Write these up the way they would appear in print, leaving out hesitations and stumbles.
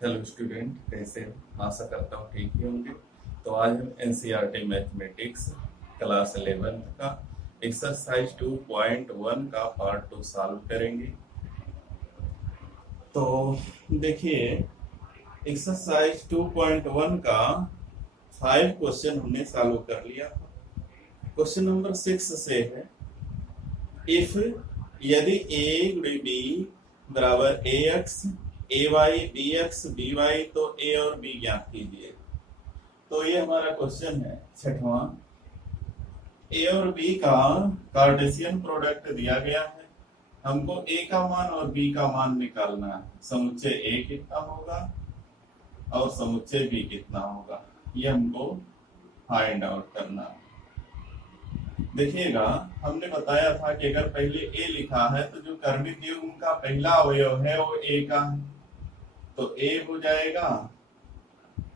Hello student, कैसे हो? आशा करता हूँ ठीक ही होंगे। तो आज हम एनसीईआरटी मैथमेटिक्स क्लास 11 का एक्सरसाइज 2.1 का पार्ट 2 सॉल्व करेंगे। तो देखिए, एक्सरसाइज 2.1 का 5 क्वेश्चन हमने सॉल्व कर लिया। क्वेश्चन नंबर 6 से है, इफ यदि ए गुणे बी बराबर A X A Y B X B Y तो ए और बी ज्ञात कीजिए। तो ये हमारा क्वेश्चन है छठवां। ए और बी का कार्टेशियन प्रोडक्ट दिया गया है। हमको ए का मान और बी का मान निकालना है। समुच्चय ए कितना होगा और समुच्चय बी कितना होगा, ये हमको फाइंड आउट करना है। देखिएगा, हमने बताया था कि अगर पहले ए लिखा है तो जो कर्मित युग्म का पहला अवयव है वो ए का है, तो ए हो जाएगा।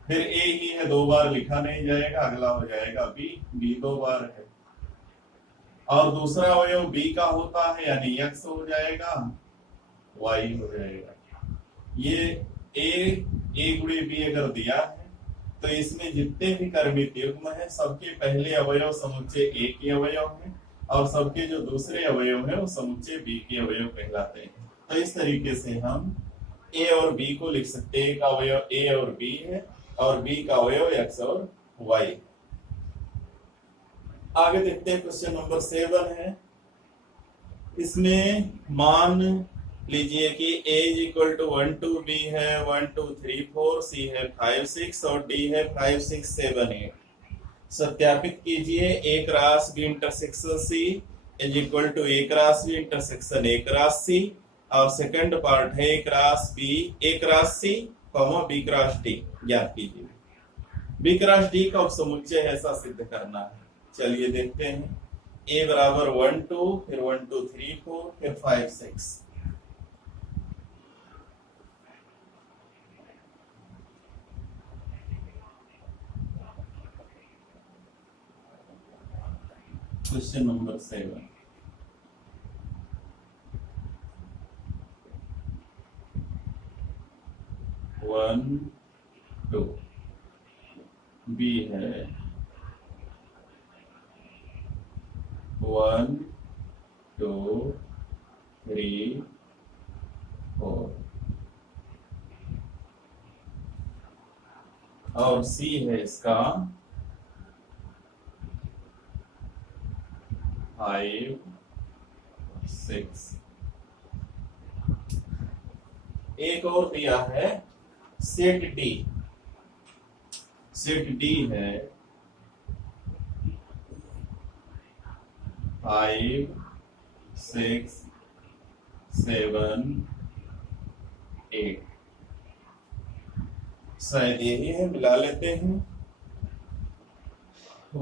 फिर ए ही है, दो बार लिखा नहीं जाएगा, अगला हो जाएगा बी। बी दो बार है और दूसरा अवयव बी का होता है, यानी एक्स हो जाएगा, वाई हो जाएगा। ये ए गुणे बी अगर दिया है तो इसमें जितने भी कर्मित युग्म है सबके पहले अवयव समुच्चय ए के अवयव है और सबके जो दूसरे अवयव है वो समुच्चय बी के अवयव कहलाते हैं। तो इस तरीके से हम ए और बी को लिख सकते हैं। एक अवयव ए और बी है और बी का अवयव एक्स और वाई। आगे देखते हैं, क्वेश्चन नंबर 7 है। इसमें मान लीजिए कि a is equal to 1 2 b है 1 2 3 4, c है 5 6 और d है 5 6 7 8। सत्यापित कीजिए a cross b intersection c is equal to a cross b intersection a cross c, और सेकंड पार्ट है a cross c comma b cross d ज्ञात कीजिए। b क्रॉस d का उपसमुच्चय है, ऐसा सिद्ध करना है। चलिए देखते हैं। a बराबर 1 2, फिर 1 2 3 4, फिर 5 6। Question number 7, one two B है 1 2 3 4 और सी है इसका 5 6। एक और दिया है सेट डी। सेट डी है 5 6 7 8। शायद यही है, मिला लेते हैं।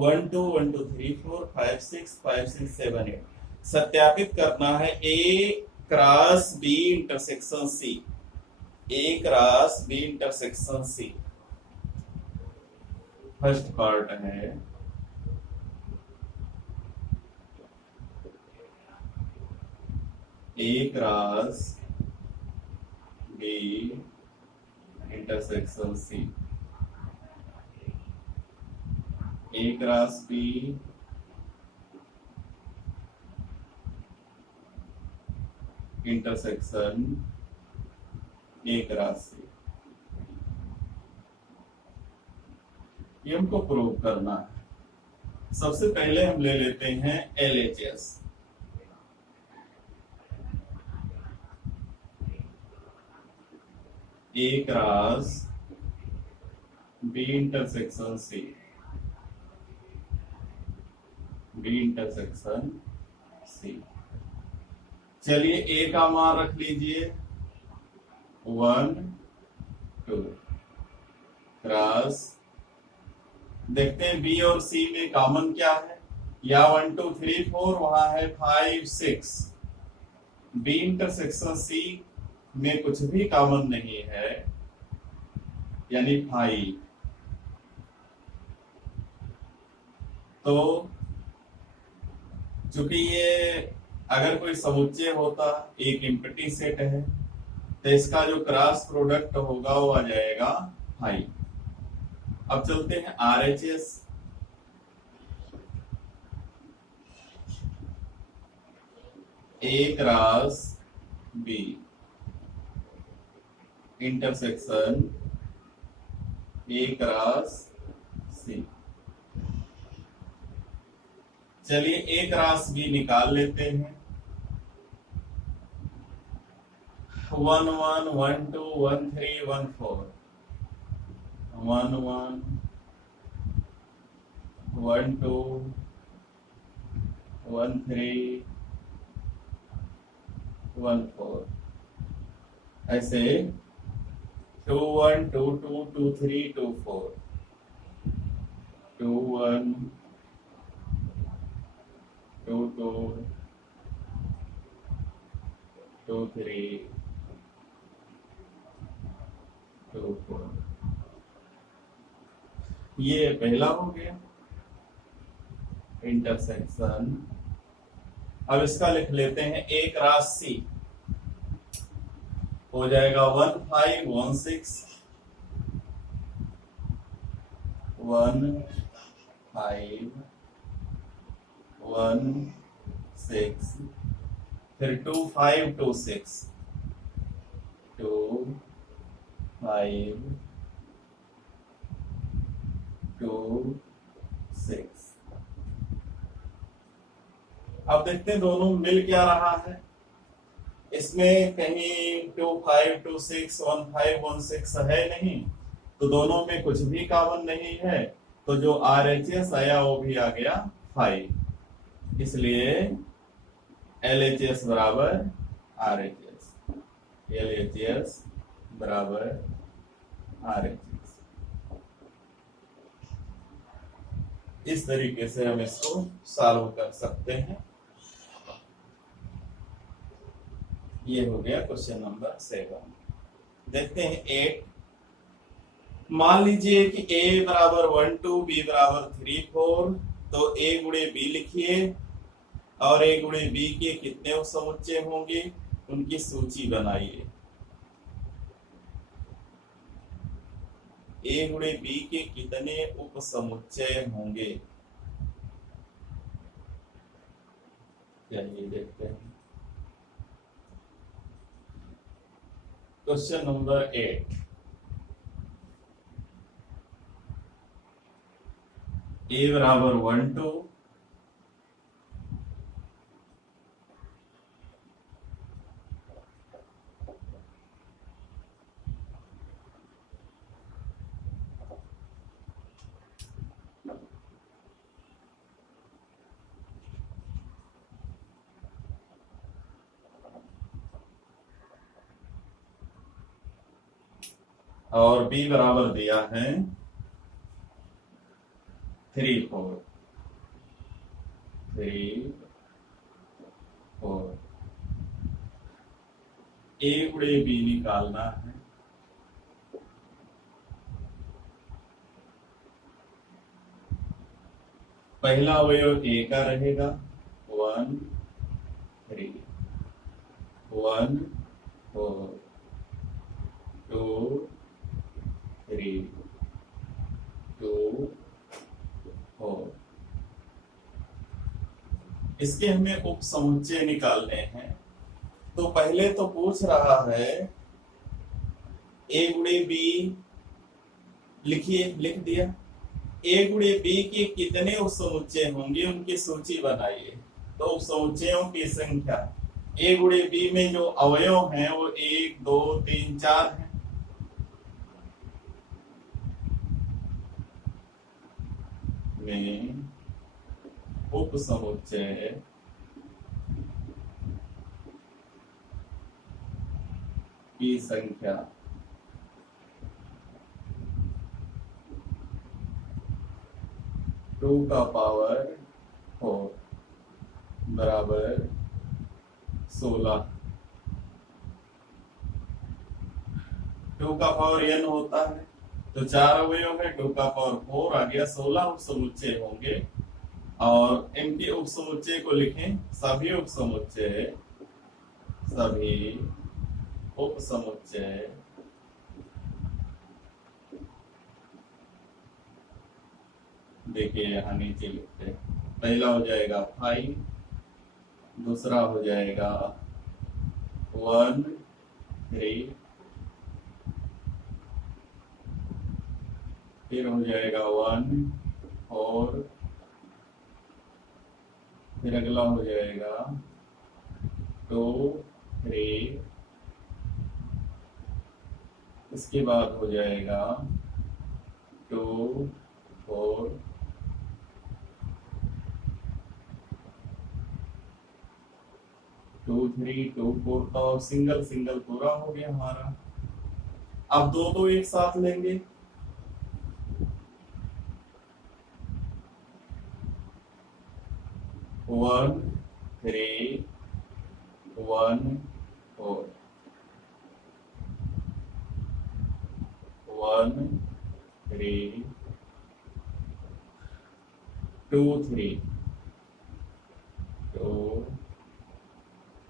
1 2 1 2 3 4 5 6 5 6 7 8। सत्यापित करना है A cross B intersection C. A cross B intersection C first part है। A cross B intersection C, A cross B intersection A cross C. ये हमको प्रूव करना है। सबसे पहले हम ले लेते हैं LHS। A cross B intersection C, B intersection C. चलिए ए का मान रख लीजिए 1 2 क्रॉस। देखते हैं बी और सी में कॉमन क्या है। या 1 2 3 4, वहां है 5 6। बी इंटरसेक्शन सी में कुछ भी कॉमन नहीं है, यानी 5। तो चूंकि ये अगर कोई समुच्चय होता, एक एम्प्टी सेट है, तो इसका जो क्रॉस प्रोडक्ट होगा वो आ जाएगा 5। अब चलते हैं RHS। A cross B intersection A cross C। चलिए A क्रॉस B निकाल लेते हैं। 1 1 1 2 1 3 1 4 1 1 1 2 1 3 1 4 ऐसे 2 1 2 2 2 3 2 4 2 1 2 2 2 3 2 4। ये पहला हो गया इंटरसेक्शन। अब इसका लिख लेते हैं A क्रॉस C हो जाएगा 1 5 1 6 1 5 1 6 फिर 2 5 2 6 2 5 2 6। अब देखते हैं दोनों मिल क्या रहा है। इसमें कहीं 2 5 2 6 1 5 1 6 है नहीं, तो दोनों में कुछ भी कॉमन नहीं है, तो जो RHS आया वो भी आ गया 5। इसलिए LHS बराबर RHS, LHS बराबर RHS। इस तरीके से हम इसको सॉल्व कर सकते हैं। ये हो गया क्वेश्चन नंबर 7। देखते हैं 8। मान लीजिए कि A बराबर 1 2 B बराबर 3 4, तो A गुणे B लिखिए और A गुणे B के कितने उपसमुच्चय होंगे उनकी सूची बनाइए। A गुणे B के कितने उपसमुच्चय होंगे, चलिए देखते हैं। Question number 8। A बराबर 1 2 और B बराबर दिया है 3 4 3 4। A गुणे B निकालना है। पहला अवयव A का रहेगा 1 3 1 4 2 3 2 4। इसके हमें उपसमुच्चय निकालने हैं। तो पहले तो पूछ रहा है A गुणे B लिखिए, लिख दिया। A गुणे B के कितने उपसमुच्चय होंगे उनकी सूची बनाइए। तो उपसमुच्चयों की संख्या A गुणे B में जो अवयव हैं वो 1 2 3 4 हैं। में उपसमुच्चय की संख्या टू का पावर 4 बराबर 16। 2 का पावर n होता है, तो 4 अवयव है, 2 का पावर 4 आ गया। 16 उपसमुच्चय होंगे और इनके उपसमुच्चय को लिखें। सभी उपसमुच्चय उप समुच्चय देखिए यहाँ नीचे लिखते हैं। पहला हो जाएगा 5, दूसरा हो जाएगा 1 3, फिर हो जाएगा 1 4, फिर अगला हो जाएगा 2 3, इसके बाद हो जाएगा 2 4, 2 3 2 4 तो सिंगल सिंगल पूरा हो गया हमारा। अब दो दो एक साथ लेंगे। 1 3 1 4, 1 3 2 3 2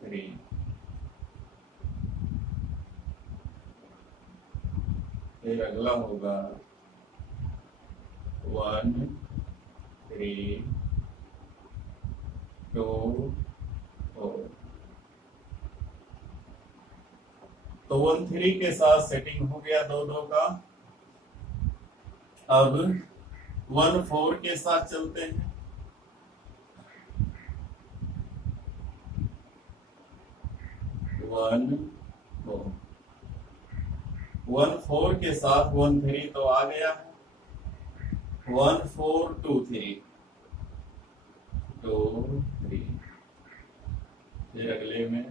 3, फिर अगला होगा 1 3 2 4। तो 1 3 के साथ सेटिंग हो गया दो दो का। अब 1 4 के साथ चलते हैं। 1 4, 1 4 के साथ 1 3 तो आ गया है। 1 4 2 3 2 3, फिर अगले में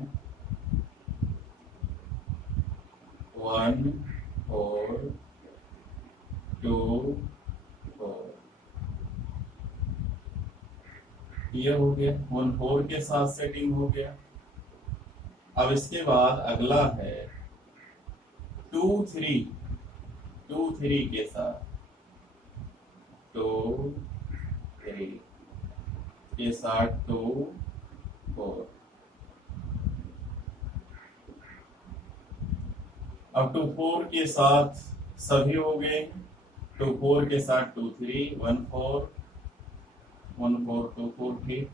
1 4 2 4, ये हो गया 1 4 के साथ सेटिंग हो गया। अब इसके बाद अगला है 2 3 के साथ 2 3 के साथ 2 4। अब 2 4 के साथ सभी हो गए। 2 4 के साथ 2 3 1 4 1 4 2 4 3,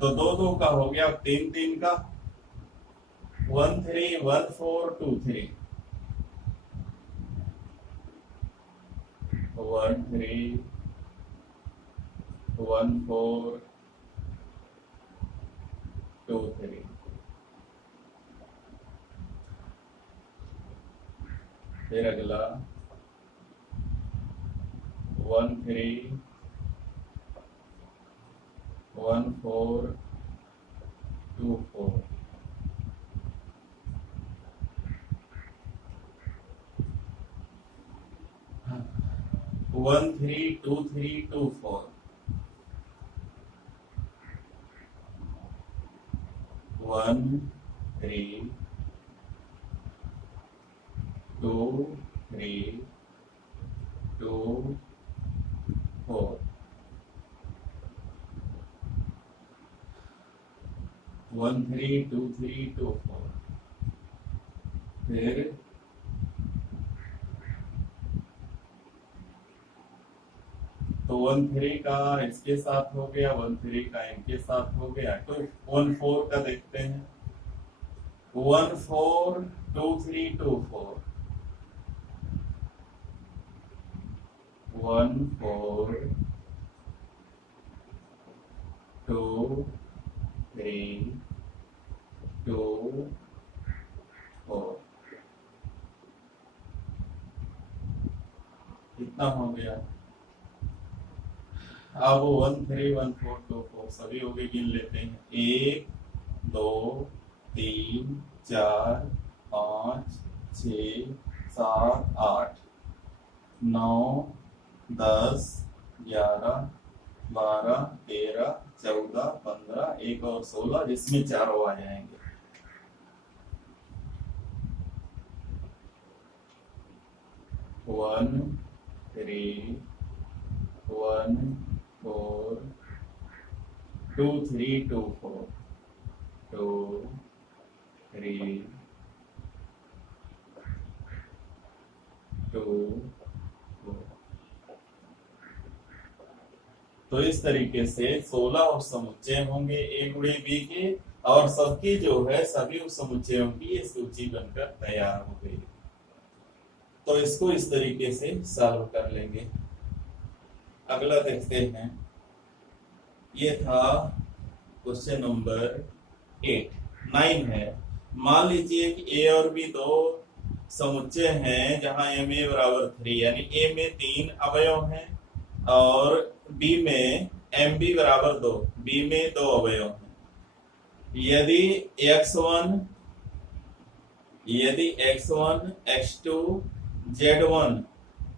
तो दो दो का हो गया। 3 3 का 1 3 1 4 2 3 1 3 1 4 2 3, फिर अगला 1 3 1 4 2 4, 1 3 2 3 2 4, 1 3 2 3 2 4, 1 3 2 3 2 4, फिर तो 1 3 का इसके साथ हो गया, 1 3 का इनके साथ हो गया। तो 1 4 का देखते हैं। 1 4 2 3 2 4, 1 4 2 3 2 4, कितना हो गया? अब 1 3 1 4 2 4 सभी हो गए, गिन लेते हैं। 1 2 3 4 5 6 7 8 9 10 11 12 13 14 15, एक और 16, जिसमें चारों आ जाएंगे। वन 3 1 4 2 3 2 4 2 3 2 तो इस तरीके से 16 उप समुच्चय होंगे ए गुणे बी के, और सबकी जो है सभी उप समुच्चयों की ये सूची बनकर तैयार हो गई। तो इसको इस तरीके से सॉल्व कर लेंगे। अगला देखते हैं, ये था क्वेश्चन नंबर 9 है। मान लीजिए कि ए और बी दो समुच्चय हैं जहां एम ए बराबर 3, यानी ए में 3 अवयव हैं और बी में एम बी बराबर 2, बी में 2 अवयव हैं। यदि x1 x2 z1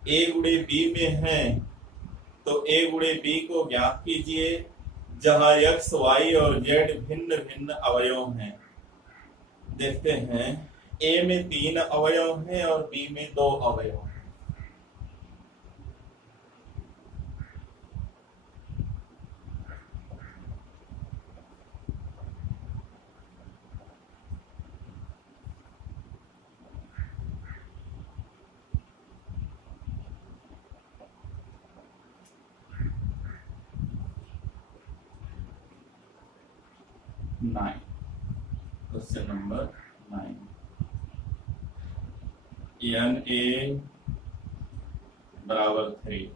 ए गुणे बी में है तो ए गुणे बी को ज्ञात कीजिए जहां x y और z भिन्न भिन्न अवयव हैं। देखते हैं, ए में 3 अवयव हैं और बी में 2 अवयव हैं। क्वेश्चन नंबर 9, एन ए बराबर 3,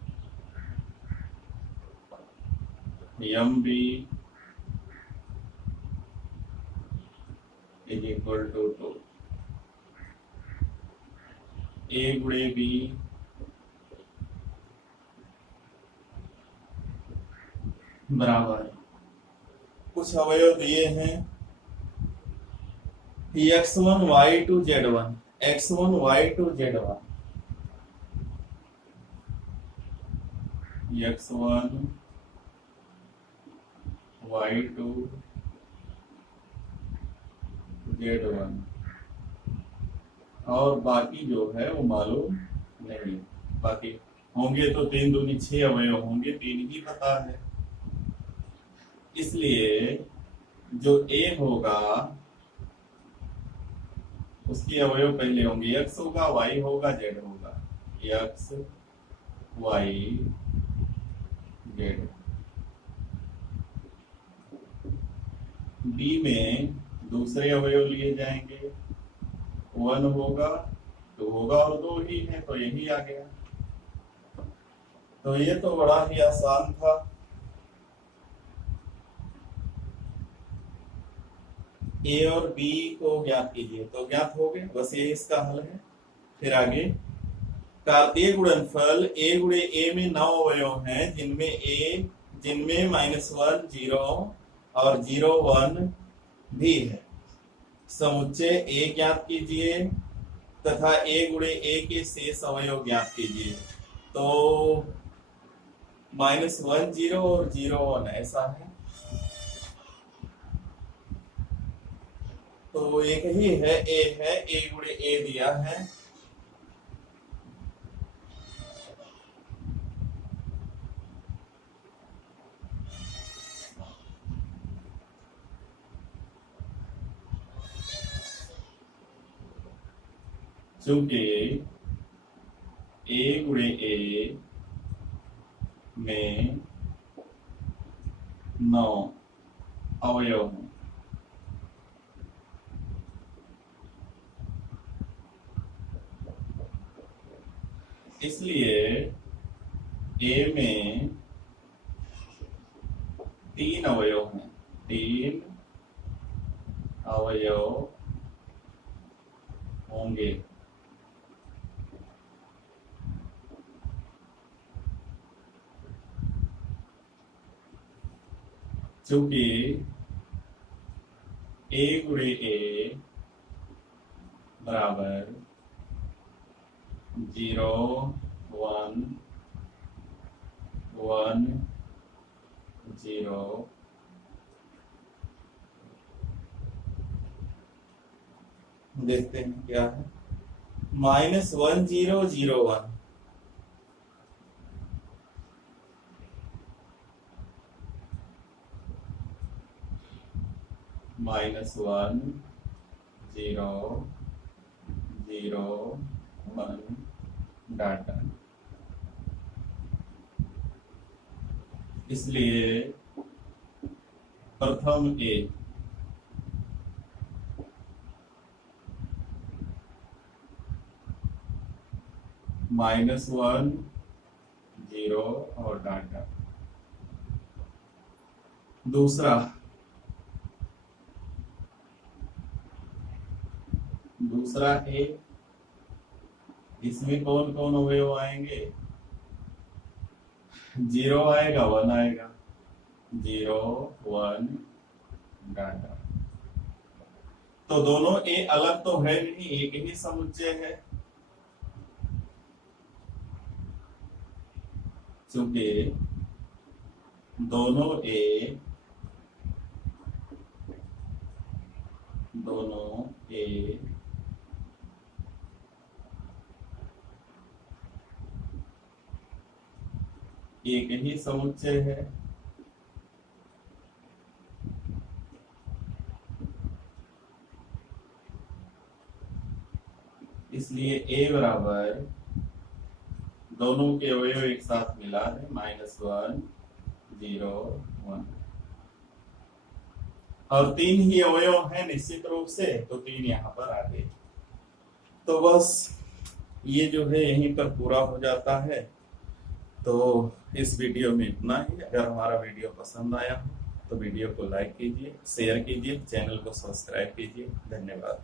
M B is equal to 2, A गुणे बी बराबर कुछ अवयव दिए हैं x1 y2 z1, x1 y2 z1, x1 y2 z1, और बाकी जो है वो मालूम नहीं। बाकी होंगे तो 3 दूनी 6 अवयव होंगे, 3 ही पता है। इसलिए जो ए होगा उसकी अवयव पहले होंगे, x होगा, y होगा, z होगा, x y z। बी में दूसरे अवयव लिए जाएंगे, 1 होगा, 2 होगा और 2 ही है तो यही आ गया। तो ये तो बड़ा ही आसान था। ए और बी को ज्ञात कीजिए, तो ज्ञात हो गए, बस ये इसका हल है। फिर आगे, कार्तीय गुणनफल ए गुणे ए में 9 अवयव हैं जिनमें -1 0 और 0 1 भी है। समुच्चय ए ज्ञात कीजिए तथा ए गुणे ए के शेष अवयव ज्ञात कीजिए। तो -1 0 और 0 1 ऐसा है, तो एक ही है, ए गुणे ए दिया है। चूंकि ए गुणे ए में 9 अवयव हैं, इसलिए ए में 3 अवयव हैं, 3 अवयव होंगे। चूंकि ए गुणे ए बराबर 0 1 1 0 देखते हैं क्या है, -1 0 0 1, -1 0 0 1 डाटा, इसलिए प्रथम ए -1 0 और डाटा। दूसरा ए, इसमें कौन कौन अवयव आएंगे? 0 आएगा, 1 आएगा, 0 1 डाटा। तो दोनों ए अलग तो है नहीं, एक ही समुच्चय है, क्योंकि दोनों ए एक ही समुच्चय है, इसलिए ए बराबर दोनों के अवयव एक साथ मिला है, -1 0 1, और 3 ही अवयव है निश्चित रूप से, तो 3 यहाँ पर आ गए। तो बस ये जो है यहीं पर पूरा हो जाता है। तो इस वीडियो में इतना ही। अगर हमारा वीडियो पसंद आया तो वीडियो को लाइक कीजिए, शेयर कीजिए, चैनल को सब्सक्राइब कीजिए। धन्यवाद।